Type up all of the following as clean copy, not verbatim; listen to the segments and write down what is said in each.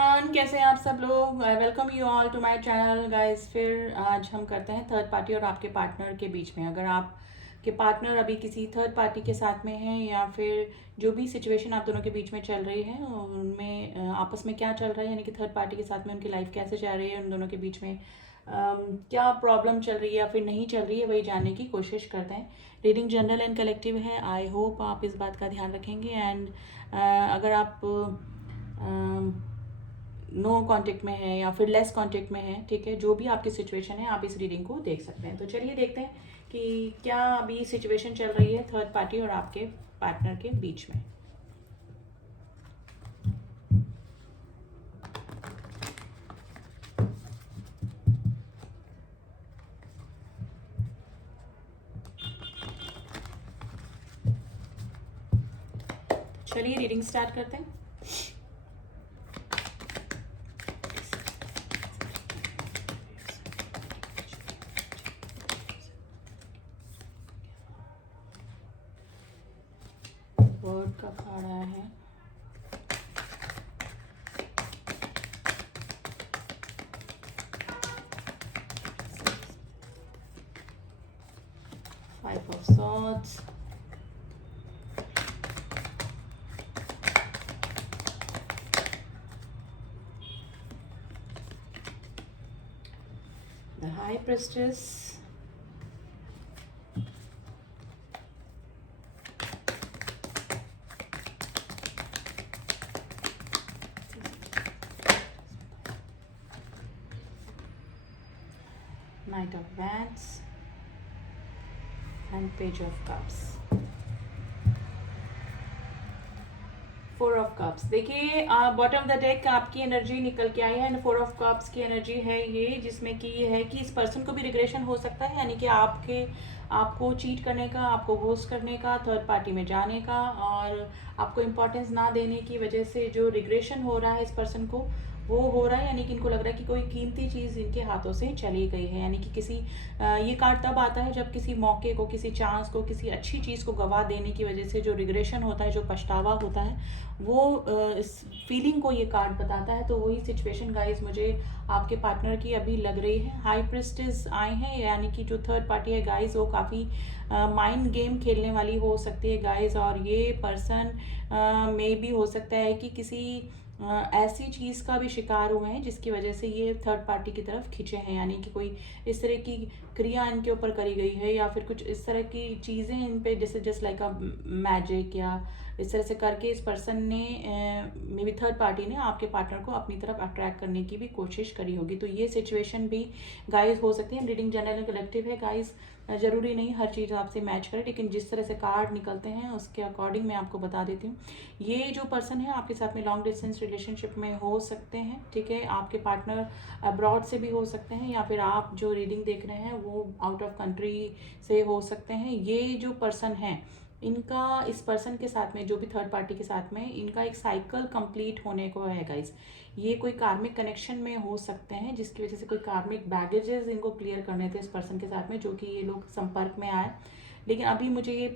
Everyone, कैसे हैं आप सब लोग। I welcome you all to my channel guys. फिर आज हम करते हैं थर्ड पार्टी और आपके पार्टनर के बीच में। अगर आप के पार्टनर अभी किसी थर्ड पार्टी के साथ में हैं या फिर जो भी सिचुएशन आप दोनों के बीच में चल रही है उनमें आपस में क्या चल रहा है, यानी कि थर्ड पार्टी के साथ में उनकी लाइफ कैसे जा रही है, उन दोनों के बीच में क्या प्रॉब्लम चल रही है या फिर नहीं चल रही है, वही जानने की कोशिश करते हैं। रीडिंग जनरल एंड कलेक्टिव है। आई होप आप इस बात का ध्यान रखेंगे। एंड अगर आप नो कांटेक्ट में है या फिर लेस कांटेक्ट में है, ठीक है, जो भी आपकी सिचुएशन है आप इस रीडिंग को देख सकते हैं। तो चलिए देखते हैं कि क्या अभी सिचुएशन चल रही है थर्ड पार्टी और आपके पार्टनर के बीच में। चलिए रीडिंग स्टार्ट करते हैं। वर्ड का पढ़ रहा है। Five of swords, the high priestess, Knight of Wands and Page of Cups, four of cups. देखिए बॉटम ऑफ द डेक आपकी एनर्जी निकल के आई है एंड फोर ऑफ कप्स की एनर्जी है ये, जिसमें कि ये है कि इस पर्सन को भी रिग्रेशन हो सकता है, यानी कि आपको चीट करने का, आपको घोस्ट करने का, थर्ड पार्टी में जाने का और आपको इम्पोर्टेंस ना देने की वजह से जो रिग्रेशन हो रहा है इस पर्सन को, वो हो रहा है। यानी कि इनको लग रहा है कि कोई कीमती चीज़ इनके हाथों से चली गई है। यानी कि किसी ये कार्ड तब आता है जब किसी मौके को, किसी चांस को, किसी अच्छी चीज़ को गवा देने की वजह से जो रिग्रेशन होता है, जो पछतावा होता है, वो इस फीलिंग को ये कार्ड बताता है। तो वही सिचुएशन गाइस मुझे आपके पार्टनर की अभी लग रही है। हाई प्रिस्टेस आए हैं, यानी कि जो थर्ड पार्टी है गाइस वो काफ़ी माइंड गेम खेलने वाली हो सकती है गाइस। और ये पर्सन में भी हो सकता है कि किसी ऐसी चीज़ का भी शिकार हुए हैं जिसकी वजह से ये थर्ड पार्टी की तरफ खींचे हैं। यानी कि कोई इस तरह की क्रिया इनके ऊपर करी गई है या फिर कुछ इस तरह की चीज़ें इन पे, जैसे जस्ट लाइक अ मैजिक या इस तरह से करके इस पर्सन ने मे बी थर्ड पार्टी ने आपके पार्टनर को अपनी तरफ अट्रैक्ट करने की भी कोशिश करी होगी। तो ये सिचुएशन भी गाइस हो सकती है। रीडिंग जनरल एंड कलेक्टिव है गाइस, ज़रूरी नहीं हर चीज़ आपसे मैच करे, लेकिन जिस तरह से कार्ड निकलते हैं उसके अकॉर्डिंग मैं आपको बता देती हूँ। ये जो पर्सन है आपके साथ में लॉन्ग डिस्टेंस रिलेशनशिप में हो सकते हैं, ठीक है। आपके पार्टनर अब्रॉड से भी हो सकते हैं या फिर आप जो रीडिंग देख रहे हैं वो आउट ऑफ कंट्री से हो सकते हैं। ये जो पर्सन है इनका इस पर्सन के साथ में, जो भी थर्ड पार्टी के साथ में, इनका एक साइकिल कंप्लीट होने को है गाइस। ये कोई कार्मिक कनेक्शन में हो सकते हैं जिसकी वजह से कोई कार्मिक बैगेजेस इनको क्लियर करने थे इस पर्सन के साथ में, जो कि ये लोग संपर्क में आए। लेकिन अभी मुझे ये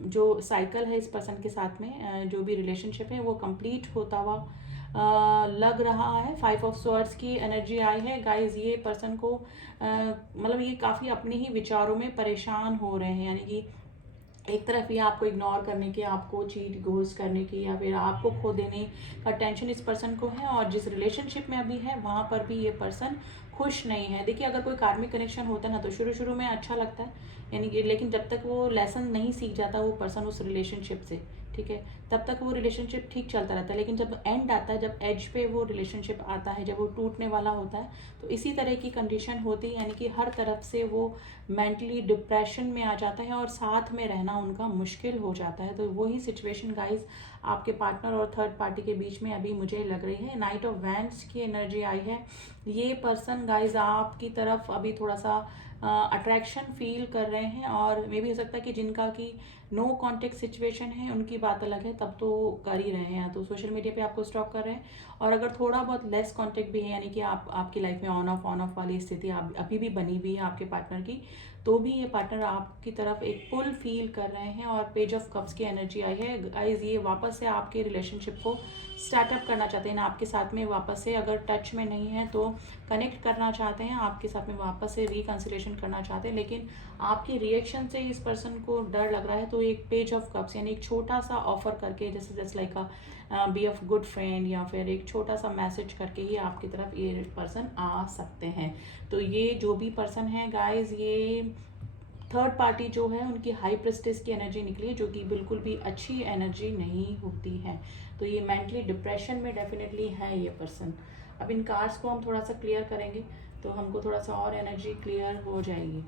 जो साइकिल है इस पर्सन के साथ में, जो भी रिलेशनशिप है वो कंप्लीट होता हुआ लग रहा है। फाइव ऑफ स्वॉर्ड्स की एनर्जी आई है गाइस। ये पर्सन को मतलब ये काफ़ी अपने ही विचारों में परेशान हो रहे हैं। यानी कि एक तरफ ये आपको इग्नोर करने की, आपको चीट घोस्ट करने की या फिर आपको खो देने का टेंशन इस पर्सन को है। और जिस रिलेशनशिप में अभी है वहाँ पर भी ये पर्सन खुश नहीं है। देखिए अगर कोई कार्मिक कनेक्शन होता है ना तो शुरू शुरू में अच्छा लगता है, यानी कि, लेकिन जब तक वो लेसन नहीं सीख जाता वो पर्सन उस रिलेशनशिप से, ठीक है, तब तक वो रिलेशनशिप ठीक चलता रहता है। लेकिन जब एंड आता है, जब एज पे वो रिलेशनशिप आता है, जब वो टूटने वाला होता है, तो इसी तरह की कंडीशन होती है। यानी कि हर तरफ से वो मेंटली डिप्रेशन में आ जाता है और साथ में रहना उनका मुश्किल हो जाता है। तो वही सिचुएशन गाइस आपके पार्टनर और थर्ड पार्टी के बीच में अभी मुझे लग रही है। नाइट ऑफ वैंड्स की एनर्जी आई है। ये पर्सन गाइस आपकी तरफ अभी थोड़ा सा अट्रैक्शन फील कर रहे हैं और मे भी हो सकता है कि जिनका की नो कॉन्टेक्ट सिचुएशन है उनकी बात अलग है, तब तो कर ही रहे हैं, तो सोशल मीडिया पे आपको स्टॉक कर रहे हैं। और अगर थोड़ा बहुत लेस कॉन्टेक्ट भी है, यानी कि आपकी लाइफ में ऑन ऑफ वाली स्थिति अभी भी बनी हुई है आपके पार्टनर की, तो भी ये पार्टनर आपकी तरफ एक पुल फील कर रहे हैं। और पेज ऑफ कप्स की एनर्जी आई है गाइस, ये वापस से आपके रिलेशनशिप को स्टार्टअप करना चाहते हैं ना, आपके साथ में वापस से, अगर टच में नहीं है तो कनेक्ट करना चाहते हैं, आपके साथ में वापस से रिकन्सिलेशन करना चाहते हैं। लेकिन आपके रिएक्शन से इस पर्सन को डर लग रहा है, तो एक पेज ऑफ कप्स यानी एक छोटा सा ऑफर करके, जैसे just like be of good friend, या फिर एक छोटा सा मैसेज करके ही आपकी तरफ ये पर्सन आ सकते हैं। तो ये जो भी पर्सन है गाइज, ये थर्ड पार्टी जो है उनकी हाई प्रेस्टिज की एनर्जी निकली, जो कि बिल्कुल भी अच्छी एनर्जी नहीं होती है। तो ये मेंटली डिप्रेशन में डेफिनेटली है ये पर्सन। अब इन कार्ड्स को हम थोड़ा सा क्लियर करेंगे तो हमको थोड़ा सा और एनर्जी क्लियर हो जाएगी।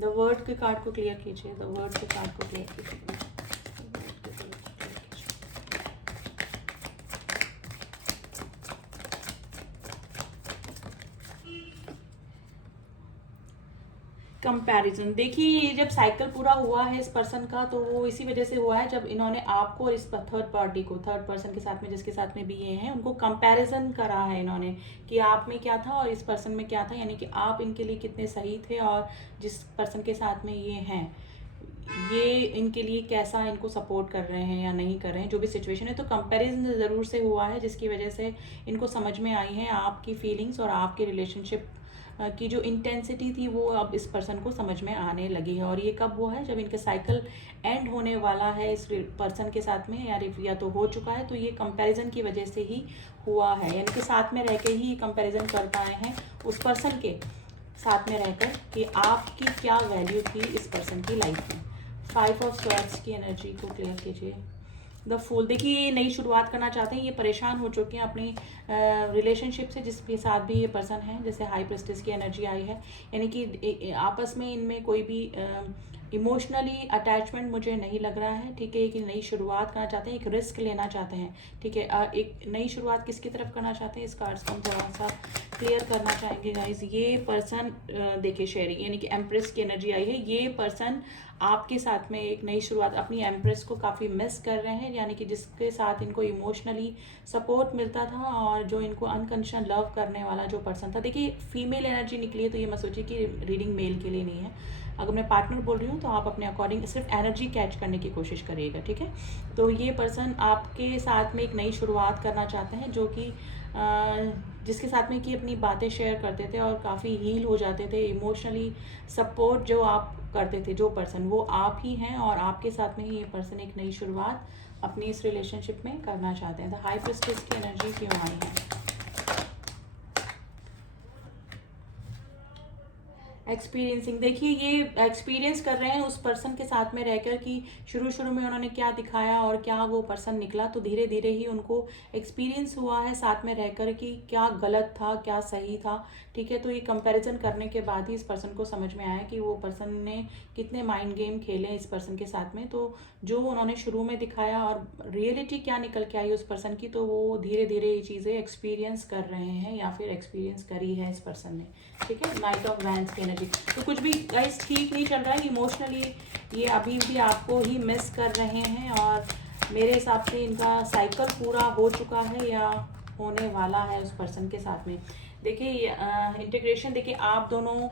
द वर्ड के कार्ड को क्लियर कीजिए, द वर्ड के कार्ड को क्लियर कीजिए। कंपैरिजन, देखिए ये जब साइकिल पूरा हुआ है इस पर्सन का, तो वो इसी वजह से हुआ है जब इन्होंने आपको और इस थर्ड पार्टी को, थर्ड पर्सन के साथ में जिसके साथ में भी ये हैं, उनको कंपैरिजन करा है इन्होंने कि आप में क्या था और इस पर्सन में क्या था, यानी कि आप इनके लिए कितने सही थे और जिस पर्सन के साथ में ये हैं ये इनके लिए कैसा इनको सपोर्ट कर रहे हैं या नहीं कर रहे हैं, जो भी सिचुएशन है। तो कंपैरिजन ज़रूर से हुआ है, जिसकी वजह से इनको समझ में आई है आपकी फीलिंग्स और आपके रिलेशनशिप की जो इंटेंसिटी थी वो अब इस पर्सन को समझ में आने लगी है। और ये कब हुआ है, जब इनके साइकिल एंड होने वाला है इस पर्सन के साथ में, या तो हो चुका है, तो ये कंपैरिजन की वजह से ही हुआ है, यानी कि साथ में रह के ही कंपैरिजन कर पाए हैं उस पर्सन के साथ में रहकर कि आपकी क्या वैल्यू थी इस पर्सन की लाइफ में। 5 ऑफ स्वॉर्ड्स की एनर्जी को क्लियर कीजिए। द फूल, देखिए ये नई शुरुआत करना चाहते हैं, ये परेशान हो चुके हैं अपनी रिलेशनशिप से जिसके साथ भी ये पर्सन है। जैसे हाई प्रेस्टिज की एनर्जी आई है, यानी कि आपस में इनमें कोई भी इमोशनली अटैचमेंट मुझे नहीं लग रहा है, ठीक है। एक नई शुरुआत करना चाहते हैं, एक रिस्क लेना चाहते हैं, ठीक है। एक नई शुरुआत किसकी तरफ करना चाहते हैं, इस कार्ड्स को हम थोड़ा सा क्लियर करना चाहेंगे गाइज। ये पर्सन देखिए शेयरिंग, यानी कि एम्प्रेस की एनर्जी आई है। ये पर्सन आपके साथ में एक नई शुरुआत, अपनी एम्प्रेस को काफ़ी मिस कर रहे हैं, यानी कि जिसके साथ इनको इमोशनली सपोर्ट मिलता था और जो इनको अनकंडीशनल लव करने वाला जो पर्सन था। देखिए फीमेल एनर्जी निकली है, तो ये मत सोचिए कि रीडिंग मेल के लिए नहीं है। अगर मैं पार्टनर बोल रही हूँ तो आप अपने अकॉर्डिंग सिर्फ एनर्जी कैच करने की कोशिश करिएगा, ठीक है। तो ये पर्सन आपके साथ में एक नई शुरुआत करना चाहते हैं, जो कि जिसके साथ में कि अपनी बातें शेयर करते थे और काफ़ी हील हो जाते थे इमोशनली। सपोर्ट जो आप करते थे, जो पर्सन, वो आप ही हैं और आपके साथ में ही ये पर्सन एक नई शुरुआत अपनी इस रिलेशनशिप में करना चाहते हैं। द हाई प्रीस्टेस की एनर्जी क्यों आई है? एक्सपीरियंसिंग, देखिए ये एक्सपीरियंस कर रहे हैं उस पर्सन के साथ में रहकर कि शुरू में उन्होंने क्या दिखाया और क्या वो पर्सन निकला। तो धीरे धीरे ही उनको एक्सपीरियंस हुआ है साथ में रहकर कि क्या गलत था क्या सही था, ठीक है। तो ये कंपैरिजन करने के बाद ही इस पर्सन को समझ में आया कि वो पर्सन ने कितने माइंड गेम खेले इस पर्सन के साथ में। तो जो उन्होंने शुरू में दिखाया और रियलिटी क्या निकल के आई उस पर्सन की, तो वो धीरे धीरे ये चीज़ें एक्सपीरियंस कर रहे हैं या फिर एक्सपीरियंस करी है इस पर्सन ने, ठीक है। नाइट ऑफ वैंड्स की एनर्जी, तो कुछ भी गाइस ठीक नहीं चल रहा है इमोशनली, ये अभी भी आपको ही मिस कर रहे हैं और मेरे हिसाब से इनका साइकिल पूरा हो चुका है या होने वाला है उस पर्सन के साथ में। देखिए इंटीग्रेशन, देखिए आप दोनों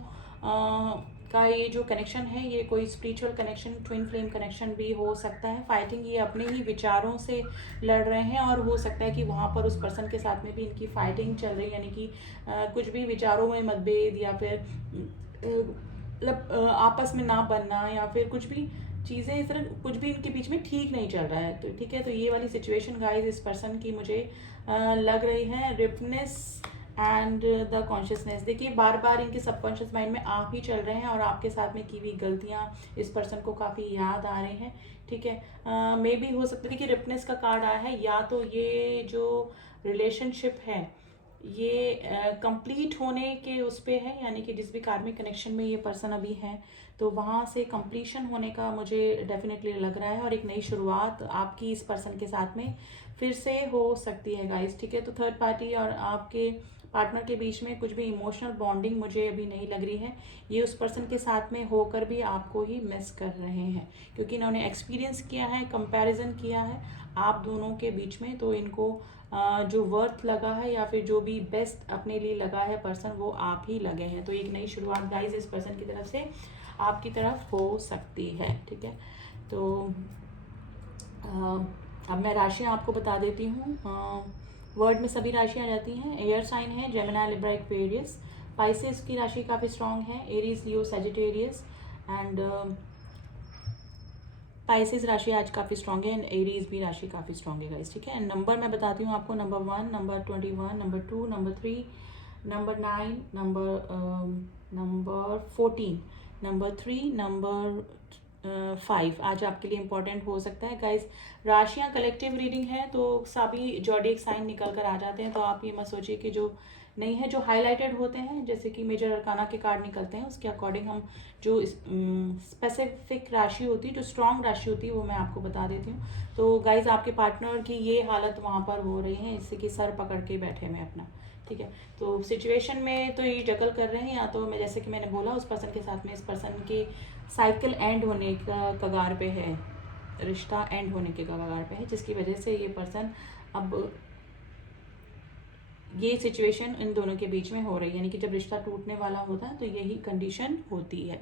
का ये जो कनेक्शन है ये कोई spiritual connection, twin flame connection भी हो सकता है। फाइटिंग ये अपने ही विचारों से लड़ रहे हैं और हो सकता है कि वहाँ पर उस पर्सन के साथ में भी इनकी फाइटिंग चल रही है, यानी कि कुछ भी विचारों में मतभेद या फिर मतलब आपस में ना बनना या फिर कुछ भी चीज़ें इस तरह कुछ भी इनके बीच में ठीक नहीं चल रहा है। तो ठीक है, तो ये वाली सिचुएशन गाइस इस पर्सन की मुझे लग रही है। रिपनेस एंड द कॉन्शियसनेस, देखिए बार बार इनके सबकॉन्शियस माइंड में आप ही चल रहे हैं और आपके साथ में की हुई गलतियां इस पर्सन को काफ़ी याद आ रही हैं, ठीक है। मे भी हो सकता है कि रिपनेस का कार्ड आया है, या तो ये जो रिलेशनशिप है ये कंप्लीट होने के उस पे है, यानी कि जिस भी कार्मिक कनेक्शन में ये पर्सन अभी है तो वहाँ से कंप्लीशन होने का मुझे डेफिनेटली लग रहा है और एक नई शुरुआत आपकी इस पर्सन के साथ में फिर से हो सकती है गाइस, ठीक है। तो थर्ड पार्टी और आपके पार्टनर के बीच में कुछ भी इमोशनल बॉन्डिंग मुझे अभी नहीं लग रही है। ये उस पर्सन के साथ में होकर भी आपको ही मिस कर रहे हैं क्योंकि इन्होंने एक्सपीरियंस किया है, कंपैरिजन किया है, आप दोनों के बीच में, तो इनको जो वर्थ लगा है या फिर जो भी बेस्ट अपने लिए लगा है पर्सन, वो आप ही लगे हैं। तो एक नई शुरुआत गाइस इस पर्सन की तरफ से आपकी तरफ हो सकती है, ठीक है। तो अब मैं राशियाँ आपको बता देती हूँ। वर्ड में सभी राशियाँ आ जाती हैं। एयर साइन है जेमिनी, लिब्रा, एक्वेरियस। पाइसेस की राशि काफ़ी स्ट्रांग है, Aries, Leo, Sagittarius and Pisces राशि आज काफ़ी स्ट्रांग है एंड एरीज भी राशि काफ़ी स्ट्रांग है गाइस, ठीक है। एंड नंबर मैं बताती हूँ आपको, number 1, number 21, number 2, number 3, number 9, number 14, number 3, number 5 आज आपके लिए इंपॉर्टेंट हो सकता है गाइस। राशियाँ कलेक्टिव रीडिंग है तो सभी जॉडिक साइन निकल कर आ जाते हैं, तो आप ये मत सोचिए कि जो नहीं है, जो हाईलाइटेड होते हैं जैसे कि मेजर अरकाना के कार्ड निकलते हैं उसके अकॉर्डिंग हम जो स्पेसिफिक राशि होती है, जो स्ट्रांग राशि होती है, वो मैं आपको बता देती हूँ। तो गाइज आपके पार्टनर की ये हालत वहाँ पर हो रही है, इससे कि सर पकड़ के बैठे मैं अपना, ठीक है। तो सिचुएशन में तो ये जगल कर रहे हैं, या तो मैं जैसे कि मैंने बोला उस पर्सन के साथ में इस पर्सन की साइकिल एंड होने का कगार पे है, रिश्ता एंड होने के कगार पे है, जिसकी वजह से ये पर्सन अब ये सिचुएशन इन दोनों के बीच में हो रही है, यानी कि जब रिश्ता टूटने वाला होता है तो यही कंडीशन होती है।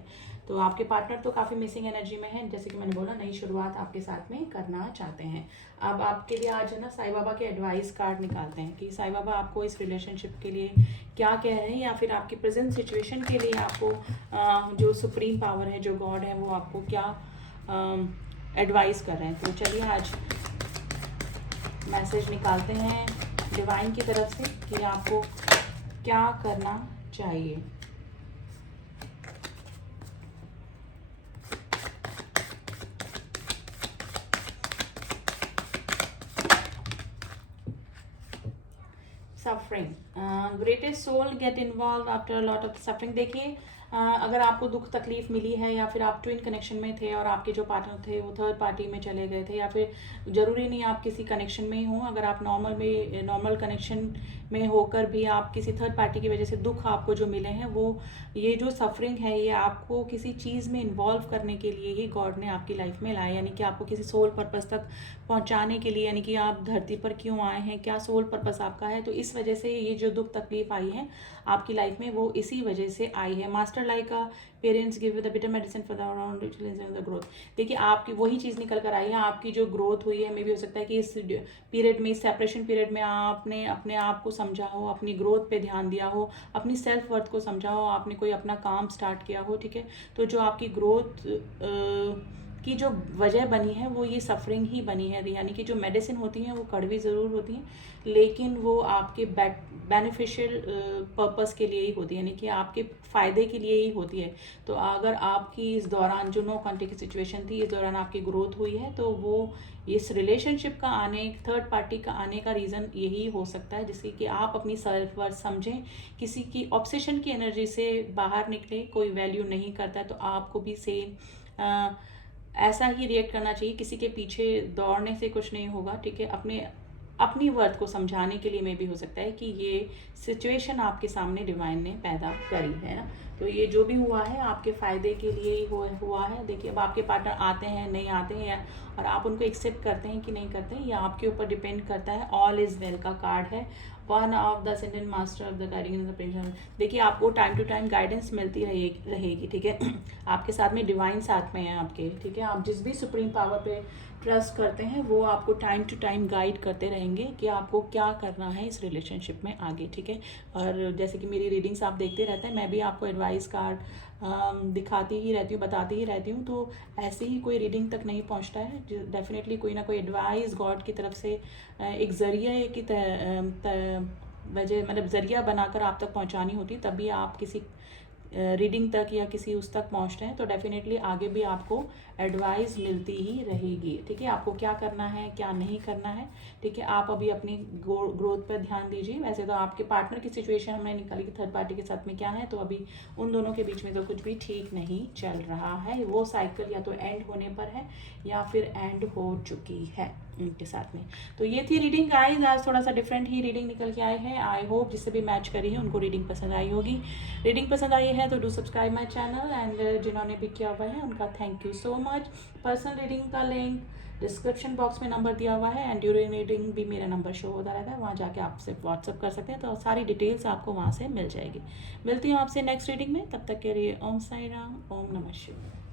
तो आपके पार्टनर तो काफ़ी मिसिंग एनर्जी में है, जैसे कि मैंने बोला नई शुरुआत आपके साथ में करना चाहते हैं। अब आपके लिए आज है ना साईं बाबा के एडवाइस कार्ड निकालते हैं कि साईं बाबा आपको इस रिलेशनशिप के लिए क्या कह रहे हैं, या फिर आपकी प्रेजेंट सिचुएशन के लिए आपको जो सुप्रीम पावर है, जो गॉड है, वो आपको क्या एडवाइस कर रहे हैं। तो चलिए आज मैसेज निकालते हैं डिवाइन की तरफ से कि आपको क्या करना चाहिए। Suffering, greatest soul get involve after a lot of suffering. देखिए अगर आपको दुख तकलीफ मिली है, या फिर आप ट्विन कनेक्शन में थे और आपके जो पार्टनर थे वो थर्ड पार्टी में चले गए थे, या फिर ज़रूरी नहीं आप किसी कनेक्शन में ही हों, अगर आप नॉर्मल कनेक्शन में होकर भी आप किसी थर्ड पार्टी की वजह से दुख आपको जो मिले हैं, वो ये जो सफरिंग है ये आपको किसी चीज़ में इन्वॉल्व करने के लिए ही गॉड ने आपकी लाइफ में लाया, यानी कि आपको किसी सोल पर्पस तक पहुंचाने के लिए, यानी कि आप धरती पर क्यों आए हैं, क्या सोल पर्पस आपका है। तो इस वजह से ये जो दुख तकलीफ आई है आपकी लाइफ में वो इसी वजह से आई है। Master like a parents give the bitter medicine for the growth. देखिए आपकी वही चीज़ निकल कर आई है, आपकी जो ग्रोथ हुई है, मे भी हो सकता है कि इस पीरियड में, इस सेपरेशन पीरियड में आपने अपने आप को समझा हो, अपनी ग्रोथ पे ध्यान दिया हो, अपनी सेल्फ वर्थ को समझा हो, आपने कोई अपना काम स्टार्ट किया हो, ठीक है। तो जो आपकी ग्रोथ की जो वजह बनी है वो ये सफरिंग ही बनी है, यानी कि जो मेडिसिन होती हैं वो कड़वी ज़रूर होती हैं, लेकिन वो आपके बेनिफिशियल पर्पस के लिए ही होती है, यानी कि आपके फ़ायदे के लिए ही होती है। तो अगर आपकी इस दौरान जो नो कॉन्टेक्ट की सिचुएशन थी, इस दौरान आपकी ग्रोथ हुई है, तो वो इस रिलेशनशिप का आने, थर्ड पार्टी का आने का रीज़न यही हो सकता है, जिससे कि आप अपनी सेल्फ वर्थ समझें, किसी की ऑब्सेशन की एनर्जी से बाहर निकले, कोई वैल्यू नहीं करता है तो आपको भी सेम ऐसा ही रिएक्ट करना चाहिए। किसी के पीछे दौड़ने से कुछ नहीं होगा, ठीक है। अपनी वर्थ को समझाने के लिए में भी हो सकता है कि ये सिचुएशन आपके सामने डिवाइन ने पैदा करी है ना। तो ये जो भी हुआ है आपके फ़ायदे के लिए ही हुआ है। देखिए अब आपके पार्टनर आते हैं, नहीं आते हैं, और आप उनको एक्सेप्ट करते हैं कि नहीं करते हैं, ये आपके ऊपर डिपेंड करता है। ऑल इज़ वेल का कार्ड है, one of the ascendant master of the guiding the principle. देखिए आपको टाइम टू टाइम गाइडेंस मिलती रहेगी, ठीक है। आपके साथ में डिवाइन साथ में है आपके, ठीक है। आप जिस भी सुप्रीम पावर पे ट्रस्ट करते हैं वो आपको टाइम टू टाइम गाइड करते रहेंगे कि आपको क्या करना है इस रिलेशनशिप में आगे, ठीक है। और जैसे कि मेरी रीडिंग्स आप देखते रहते हैं, मैं भी आपको एडवाइस कार्ड दिखाती ही रहती हूँ, बताती ही रहती हूँ, तो ऐसे ही कोई रीडिंग तक नहीं पहुँचता है। डेफिनेटली कोई ना कोई एडवाइस गॉड की तरफ से एक ज़रिए की वजह, मतलब ज़रिया बनाकर आप तक पहुँचानी होती, तभी आप किसी रीडिंग तक या किसी उस तक पहुँचते हैं। तो डेफिनेटली आगे भी आपको एडवाइस मिलती ही रहेगी, ठीक है। आपको क्या करना है, क्या नहीं करना है, ठीक है। आप अभी अपनी ग्रोथ पर ध्यान दीजिए। वैसे तो आपके पार्टनर की सिचुएशन हमने निकाली कि थर्ड पार्टी के साथ में क्या है, तो अभी उन दोनों के बीच में तो कुछ भी ठीक नहीं चल रहा है। वो साइकिल या तो एंड होने पर है या फिर एंड हो चुकी है उनके साथ में। तो ये थी रीडिंग गाइस, आज थोड़ा सा डिफरेंट ही रीडिंग निकल के आए हैं। आई होप जिससे भी मैच करी है उनको रीडिंग पसंद आई होगी। रीडिंग पसंद आई है तो do subscribe my channel, and जिन्होंने भी किया हुआ है उनका thank you so much. Personal reading का लिंक डिस्क्रिप्शन बॉक्स में नंबर दिया हुआ है एंड ड्यूरिंग रीडिंग भी मेरा नंबर शो होता रहता है, वहाँ जाके आपसे व्हाट्सअप कर सकते हैं, तो सारी डिटेल्स आपको वहाँ से मिल जाएगी। मिलती हूँ आपसे नेक्स्ट रीडिंग में, तब तक के लिए ओम साई राम, ओम नमः शिवाय।